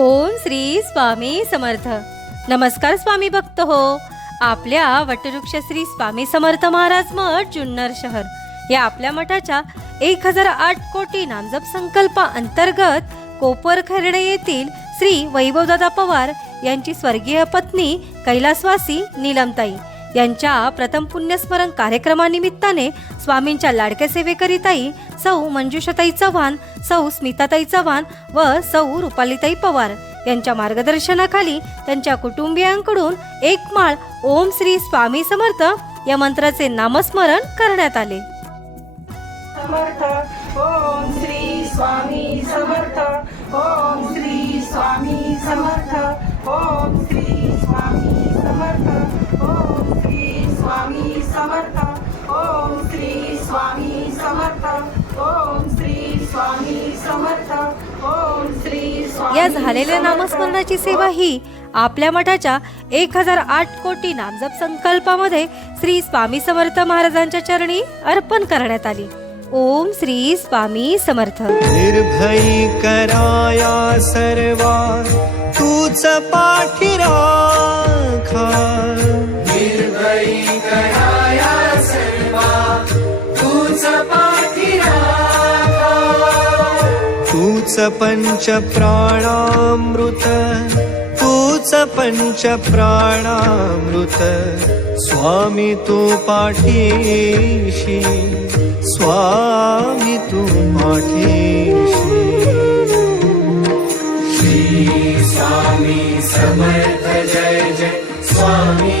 ओम श्री स्वामी समर्थ. नमस्कार स्वामी भक्त हो. आपल्या वटवृक्ष श्री स्वामी समर्थ महाराज मठ जुन्नर शहर. या आपल्या मठाच्या एक हजार आठ कोटी नामजप संकल्प अंतर्गत कोपर खर्डे येथील श्री वैभवदादा पवार यांची स्वर्गीय पत्नी कैलासवासी नीलमताई. यांच्या प्रथम पुण्यस्मरण कार्यक्रमानिमित्ताने स्वामींच्या लाडक्या सेवेकरिताई सौ मंजुषाताई चव्हाण सौ स्मिताताई चव्हाण व सौ रुपालीताई पवार यांच्या मार्गदर्शनाखाली त्यांच्या कुटुंबियांकडून एक माळ ओम श्री स्वामी समर्थ या मंत्राचे नामस्मरण करण्यात आले. समर्थ ओम श्री स्वामी समर्थ ओम श्री स्वामी समर्थ. स्वामी समर्थ. ओम श्री स्वामी समर्थ. ओम श्री स्वामी समर्थ. ओम श्री स्वामी या झालेल्या नामस्मरणाची सेवा ही आपल्या मठाच्या एक हजार आठ कोटी नामजप संकल्पामध्ये श्री स्वामी समर्थ महाराजांच्या चरणी अर्पण करण्यात आली. ओम श्री स्वामी समर्थ. निर्भयी कराया सर्वा. तूच पाठी तूच पंच प्राणामृत तूच पंच प्राणामृत स्वामी तू पाठीशी स्वामी तू पाठीशी श्री स्वामी समर्थ जय जय स्वामी